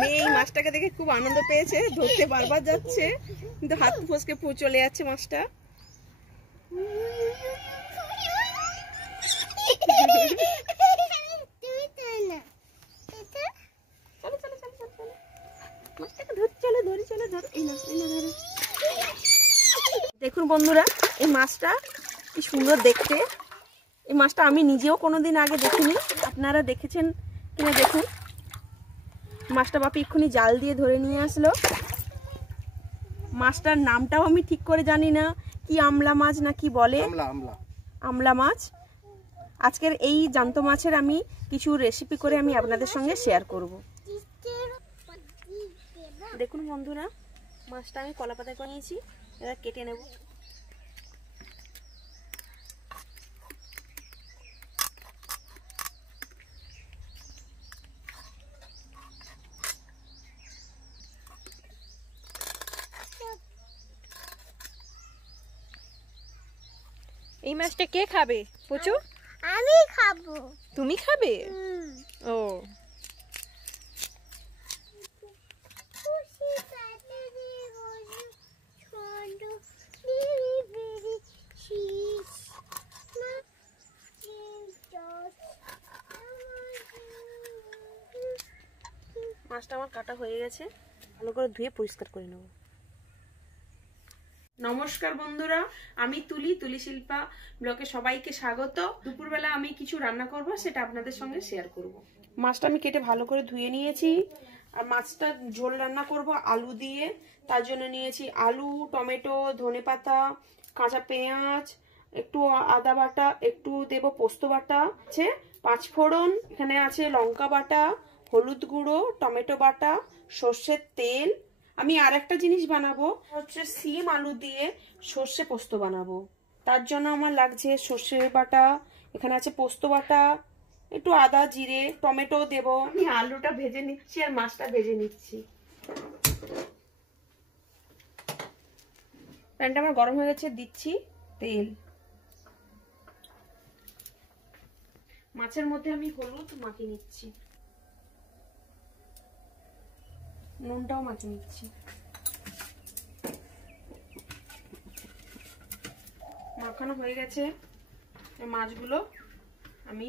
মেয়ে এই মাছটাকে দেখে খুব আনন্দ পেয়েছে, ধরতে বারবার যাচ্ছে কিন্তু হাত ফসকে চলে যাচ্ছে মাছটা। দেখুন বন্ধুরা, এই মাছটা কি সুন্দর দেখতে। এই মাছটা আমি নিজেও কোনোদিন আগে দেখিনি, আপনারা দেখেছেন কিনা দেখুন। মাছটা বাপি এক্ষুনি জাল দিয়ে ধরে নিয়ে আসলো। মাছটার নামটাও আমি ঠিক করে জানি না, কি আমলা মাছ না কি বলে, আমলা মাছ। আজকের এই জ্যান্ত মাছের আমি কিছু রেসিপি করে আমি আপনাদের সঙ্গে শেয়ার করব। দেখুন বন্ধুরা, মাছটা আমি কলা পাতায় করে নিয়েছি, এবার কেটে নেব। এই মাছটা কে খাবে পুচু? আমি খাবো। তুমি খাবে? ও, মাছটা আমার কাটা হয়ে গেছে, ভালো করে ধুয়ে পরিষ্কার করে নেব। নমস্কার বন্ধুরা, আমি তুলি শিল্পা ব্লগে সবাইকে স্বাগত। দুপুরবেলা আমি কিছু রান্না করব, সেটা আপনাদের সঙ্গে শেয়ার করব। মাছটা আমি কেটে ভালো করে ধুয়ে নিয়েছি, আর মাছটা ঝোল রান্না করব আলু দিয়ে। তার জন্য নিয়েছি আলু, টমেটো, ধনেপাতা, কাঁচা পেঁয়াজ, একটু আদা বাটা, একটু দেব পোস্ত বাটা, আছে 5 ফোড়ন, এখানে আছে লঙ্কা বাটা, হলুদ গুঁড়ো, টমেটো বাটা, সর্ষের তেল। আমি আর একটা জিনিস বানাবো, হচ্ছে সিম আলু দিয়ে সর্ষে পোস্ত বানাবো। তার জন্য আমার লাগছে সর্ষে বাটা, এখানে আছে পোস্ত বাটা, একটু আদা জিরে, টমেটো দেব। আমি আলুটা ভেজে নিচ্ছি আর মাছটা ভেজে নিচ্ছি। প্যানটা আমার গরম হয়ে গেছে, দিচ্ছি তেল। মাছের মধ্যে আমি হলুদ মাখিয়ে নিচ্ছি, নুনটাও মাখিয়ে নিচ্ছি। মাখানো হয়ে গেছে, মাছগুলো আমি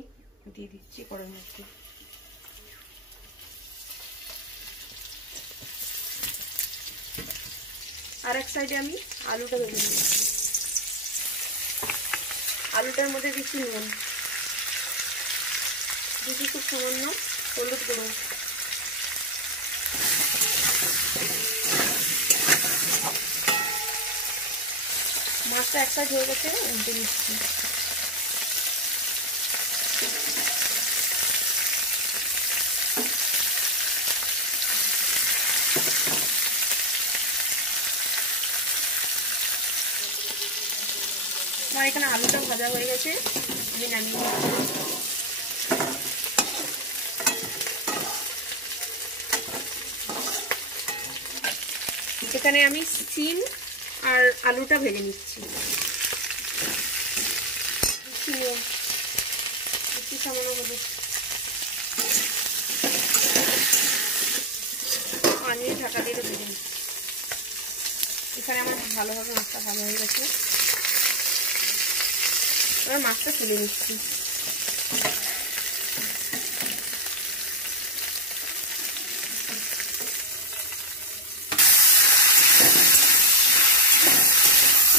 দিয়ে দিচ্ছি কড়াইয়ের মধ্যে। আর এক সাইডে আমি আলুটা ভেজে নিচ্ছি। আলুটার মধ্যে দিচ্ছি নুন, দিচ্ছি খুব সামান্য হলুদ গুঁড়ো, মাছটা এক সাইড হয়ে গেছে, উল্টে দিচ্ছি। আমার এখানে আলুটা ভাজা হয়ে গেছে, আমি নামিয়ে নিচ্ছি। এখানে আমি সিম আর আলুটা ভেজে নিচ্ছি। সামান্য হলুদ, পানি ঢাকা দিয়ে ভেজে নিচ্ছি। এখানে আমার ভালোভাবে মাছটা ভালো হয়ে গেছে, এবার মাছটা তুলে নিচ্ছি।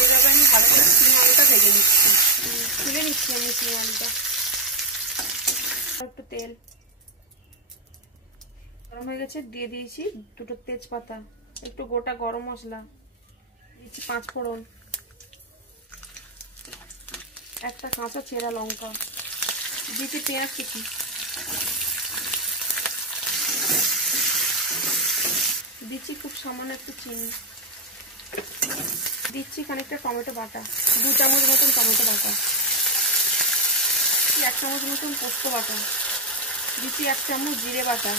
এভাবে আমি ভালো করে সিম আলুটা ভেজে নিচ্ছি, তুলে নিচ্ছি আমি সিম আলুটা। একটু তেল গরম হয়ে গেছে, দিয়ে দিয়েছি 2টো তেজপাতা, একটু গোটা গরম মশলা দিচ্ছি, 5 ফোড়ন, একটা কাঁচা চেরা লঙ্কা, দিচ্ছি পেঁয়াজ কুচি, দিচ্ছি খুব সামান্য একটু চিনি, দিচ্ছি খানিকটা টমেটো বাটা, 2 চামচ মতন টমেটো বাটা, 1 চামচ মতন পোস্ত বাটা, দিচ্ছি 1 চামচ জিরে বাটা,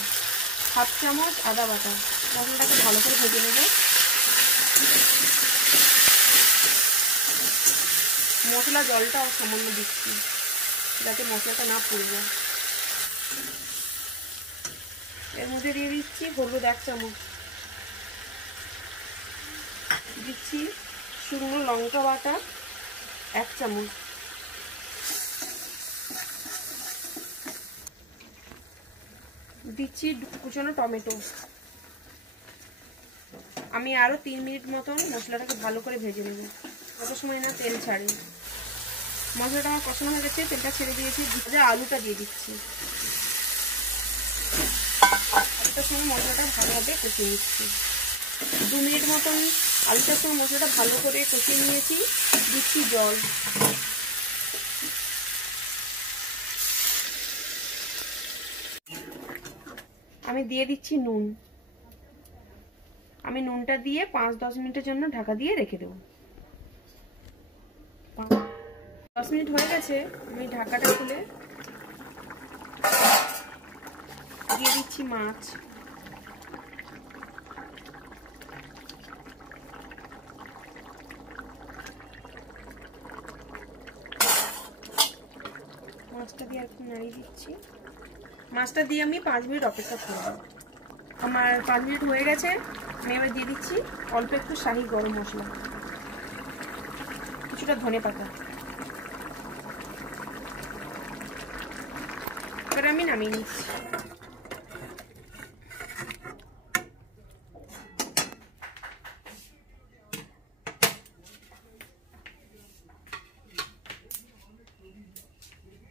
1/2 চামচ আদা বাটা। মশলাটাকে ভালো করে ভেজে নেব। মশলা জলটা সামান্য দিচ্ছি, যাতে মশলাটা না পুড়ে যায়। এর মধ্যে দিয়ে দিচ্ছি হলুদ 1 চামচ, দিচ্ছি শুকনো লঙ্কা বাটা 1 চামচ, দিচ্ছি কুচানো টমেটো। আমি আরো 3 মিনিট মতন মশলাটাকে ভালো করে ভেজে নেব, কত সময় না তেল ছাড়ে। মশলাটা আমার কষানো হয়ে গেছে, তেলটা ছেড়ে দিয়েছি। আলুটা দিয়ে দিচ্ছি, আলুটার সঙ্গে মশলাটা ভালোভাবে কষিয়ে নিচ্ছি। 2 মিনিট মতন আলুটার সঙ্গে মশলাটা ভালো করে কষিয়ে নিয়েছি। দিচ্ছি জল, আমি দিয়ে দিচ্ছি নুন। আমি নুনটা দিয়ে 5-10 মিনিটের জন্য ঢাকা দিয়ে রেখে দেব। 10 মিনিট হয়ে গেছে, আমি ঢাকাটা খুলে দিয়ে দিচ্ছি মাছ। মাছটা দিয়ে একটু নাড়িয়ে দিচ্ছি। মাছটা দিয়ে আমি 5 মিনিট অপেক্ষা করব। আমার 5 মিনিট হয়ে গেছে, আমি এবার দিয়ে দিচ্ছি অল্প একটু শাহি গরম মশলা, কিছুটা ধনেপাতা। এবার আমি নামিয়ে নিচ্ছি।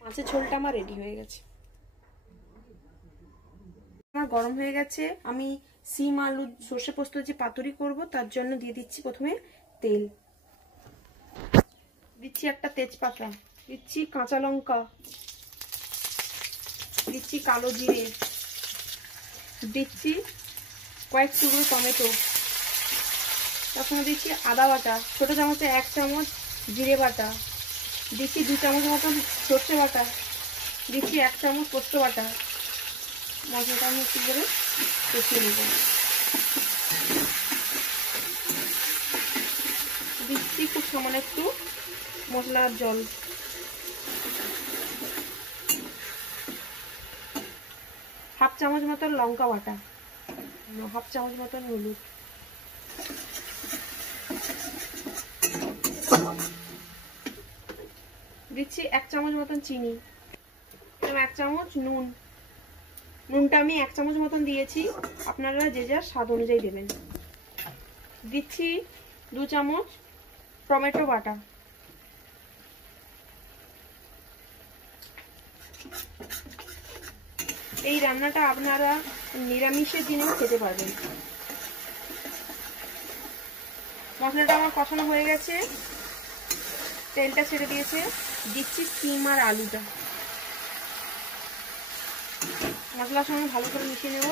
মাছের ঝোলটা আমার রেডি হয়ে গেছে। আমার গরম হয়ে গেছে। আমি সিম আলু সর্ষে পোস্ত যে পাতুরি করব তার জন্য দিয়ে দিচ্ছি প্রথমে তেল, দিচ্ছি একটা তেজপাতা, দিচ্ছি কাঁচা লঙ্কা, দিচ্ছি কালো জিরে, দিচ্ছি কয়েক টুকরো টমেটো, তার সঙ্গে দিচ্ছি আদা বাটা, ছোট চামচে 1 চামচ জিরে বাটা, দিচ্ছি 2 চামচ মতন সর্ষে বাটা, দিচ্ছি 1 চামচ পোস্ত বাটা। মশলাটা আমি একটু করে কষিয়ে নেব। দিচ্ছি খুব সামান্য একটু মশলার জল, হাফ চামচ মতন লঙ্কা বাটা, 1/2 চামচ মতন হলুদ, দিচ্ছি 1 চামচ মতন চিনি, 1 চামচ নুন। নুনটা আমি 1 চামচ মতন দিয়েছি, আপনারা যে যার স্বাদ অনুযায়ী দেবেন। দিচ্ছি 2 চামচ টমেটো বাটা, এই রান্নাটা আপনারা নিরামিষের দিনেও খেতে পারবেন। মশলাটা আমার কষানো হয়ে গেছে, তেলটা ছেড়ে দিয়েছে। দিচ্ছি সিম আর আলুটা, মশলার সঙ্গে ভালো করে মিশিয়ে নেব।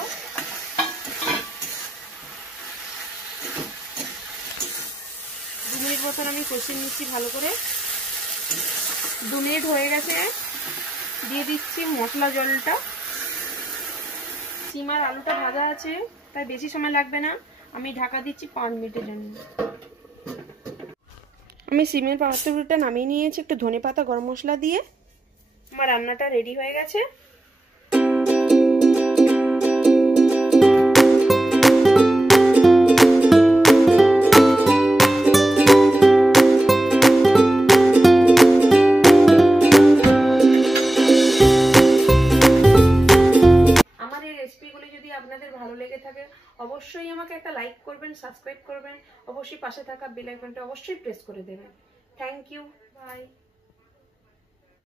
2 মিনিট মতন আমি কষিয়ে নিচ্ছি ভালো করে। 2 মিনিট হয়ে গেছে, দিয়ে দিচ্ছি মশলা জলটা। সিম আর আলুটা ভাজা আছে তাই বেশি সময় লাগবে না, আমি ঢাকা দিচ্ছি 5 মিনিটের জন্য। আমি সিমের পাতুরিটা নামিয়ে নিয়েছি একটু ধনেপাতা গরম মশলা দিয়ে। আমার রান্নাটা রেডি হয়ে গেছে। আপনাদের ভালো লেগে থাকে অবশ্যই আমাকে একটা লাইক করবেন, সাবস্ক্রাইব করবেন, অবশ্যই পাশে থাকা বেল আইকনটা অবশ্যই প্রেস করে দেবেন। Thank you, by.